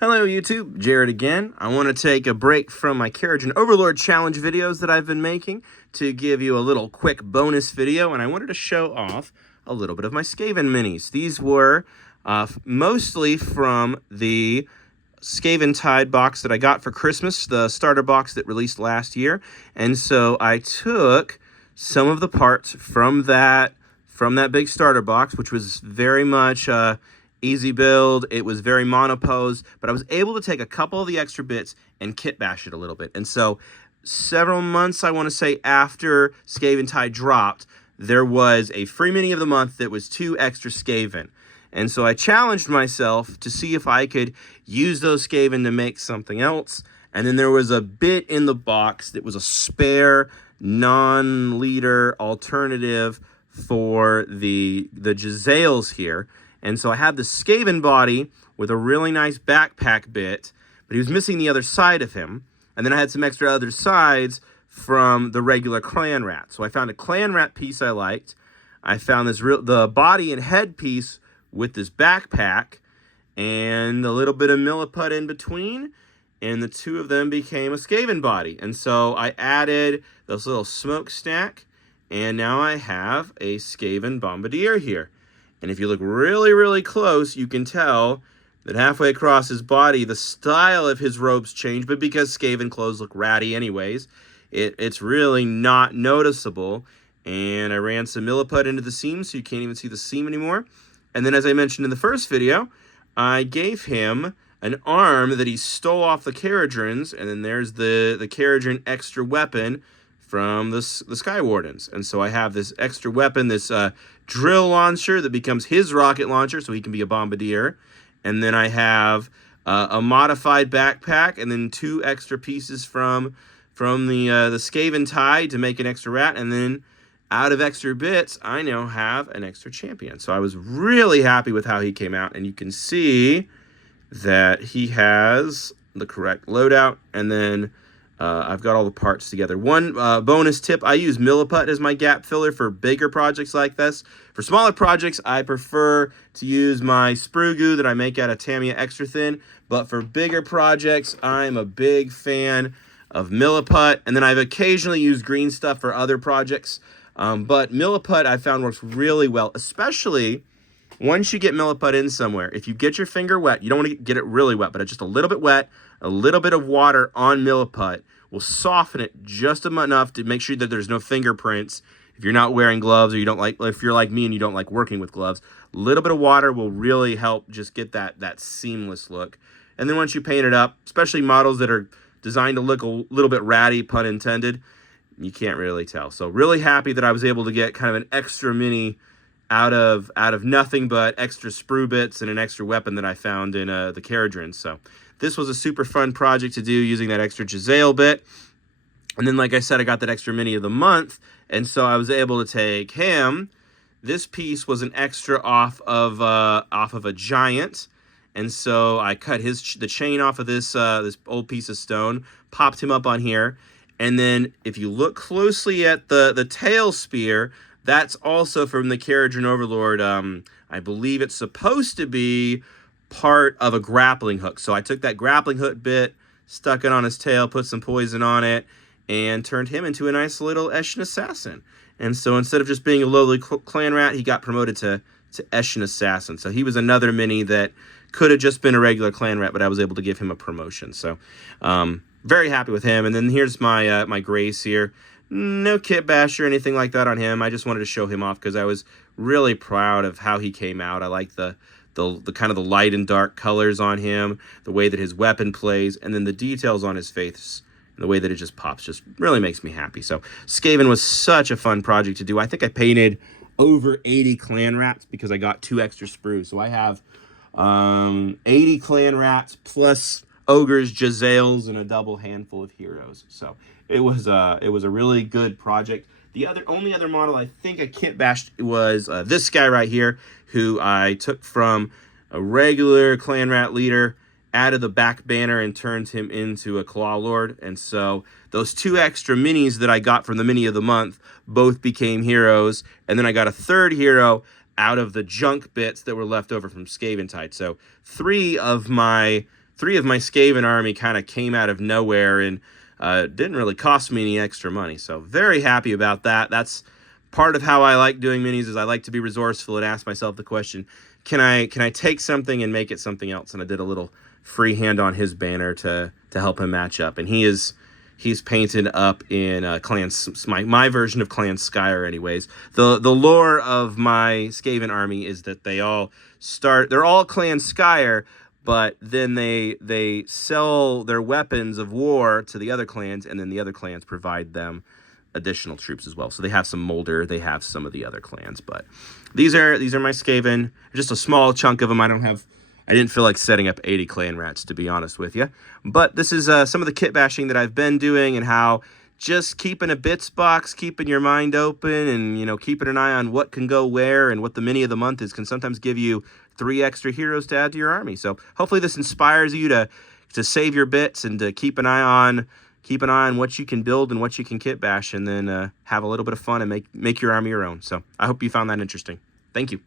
Hello YouTube, Jared again. I want to take a break from my Kharadron Overlord challenge videos that I've been making to give you a little quick bonus video, and I wanted to show off a little bit of my Skaven minis. These were mostly from the Skaven Tide box that I got for Christmas, the starter box that released last year, and so I took some of the parts from that big starter box, which was very much easy build. It was very monopose, but I was able to take a couple of the extra bits and kit bash it a little bit. And so several months, I want to say, after Skaven Tide dropped, there was a free mini of the month that was 2 extra Skaven. And so I challenged myself to see if I could use those Skaven to make something else. And then there was a bit in the box that was a spare non-leader alternative for the Jezzails here. And so I had the Skaven body with a really nice backpack bit, but he was missing the other side of him. And then I had some extra other sides from the regular clan rat. So I found a clan rat piece I liked. I found the body and head piece with this backpack and a little bit of milliput in between. And the two of them became a Skaven body. And so I added this little smokestack, and now I have a Skaven bombardier here. And if you look really, really close, you can tell that halfway across his body, the style of his robes changed, but because Skaven clothes look ratty anyways, it's really not noticeable. And I ran some milliput into the seam, so you can't even see the seam anymore. And then, as I mentioned in the first video, I gave him an arm that he stole off the Kharadrons, and then there's the Kharadron extra weapon from the Sky Wardens. And so I have this extra weapon, this drill launcher that becomes his rocket launcher, so he can be a bombardier. And then I have a modified backpack, and then 2 extra pieces from the Skaven Tide to make an extra rat. And then out of extra bits, I now have an extra champion. So I was really happy with how he came out, and you can see that he has the correct loadout, and then I've got all the parts together. One bonus tip, I use milliput as my gap filler for bigger projects like this. For smaller projects, I prefer to use my sprue goo that I make out of Tamiya Extra Thin. But for bigger projects, I'm a big fan of milliput. And then I've occasionally used green stuff for other projects. But milliput I found works really well, especially once you get milliput in somewhere. If you get your finger wet, you don't want to get it really wet, but just a little bit wet, a little bit of water on milliput will soften it just enough to make sure that there's no fingerprints. If you're not wearing gloves, or if you're like me and you don't like working with gloves, a little bit of water will really help just get that seamless look. And then once you paint it up, especially models that are designed to look a little bit ratty, pun intended, you can't really tell. So really happy that I was able to get kind of an extra mini out of nothing but extra sprue bits and an extra weapon that I found in the Kharadron. So this was a super fun project to do using that extra Jezzail bit. And then, like I said, I got that extra mini of the month, and so I was able to take him. This piece was an extra off of a giant, and so I cut the chain off of this old piece of stone, popped him up on here, and then if you look closely at the tail spear, that's also from the Kharadron Overlord. I believe it's supposed to be part of a grappling hook. So I took that grappling hook bit, stuck it on his tail, put some poison on it, and turned him into a nice little Eshin Assassin. And so instead of just being a lowly clan rat, he got promoted to Eshin Assassin. So he was another mini that could have just been a regular clan rat, but I was able to give him a promotion. So very happy with him. And then here's my my Grace here. No kit bash or anything like that on him. I just wanted to show him off because I was really proud of how he came out. I like the kind of the light and dark colors on him, the way that his weapon plays, and then the details on his face, and the way that it just pops just really makes me happy. So Skaven was such a fun project to do. I think I painted over 80 clan rats because I got 2 extra sprues. So I have 80 clan rats plus ogres, Jezzails, and a double handful of heroes. So it was a really good project. The only other model I think I kit bashed was this guy right here, who I took from a regular clan rat leader, added the back banner, and turned him into a claw lord. And so those 2 extra minis that I got from the mini of the month both became heroes. And then I got a 3rd hero out of the junk bits that were left over from Skaven Tide. So 3 3 of my Skaven army kind of came out of nowhere and didn't really cost me any extra money. So very happy about that. That's part of how I like doing minis, is I like to be resourceful and ask myself the question, can I take something and make it something else? And I did a little freehand on his banner to help him match up. And he's painted up in my version of Clan Skyer anyways. The lore of my Skaven army is that they're all Clan Skyer, but then they sell their weapons of war to the other clans, and then the other clans provide them additional troops as well. So they have some Molder, they have some of the other clans, but these are my Skaven. Just a small chunk of them. I didn't feel like setting up 80 clan rats, to be honest with you. But this is some of the kit bashing that I've been doing, and how just keeping a bits box, keeping your mind open, and, you know, keeping an eye on what can go where and what the mini of the month is, can sometimes give you 3 extra heroes to add to your army. So hopefully this inspires you to save your bits and to keep an eye on what you can build and what you can kit bash, and then have a little bit of fun and make your army your own. So I hope you found that interesting. Thank you.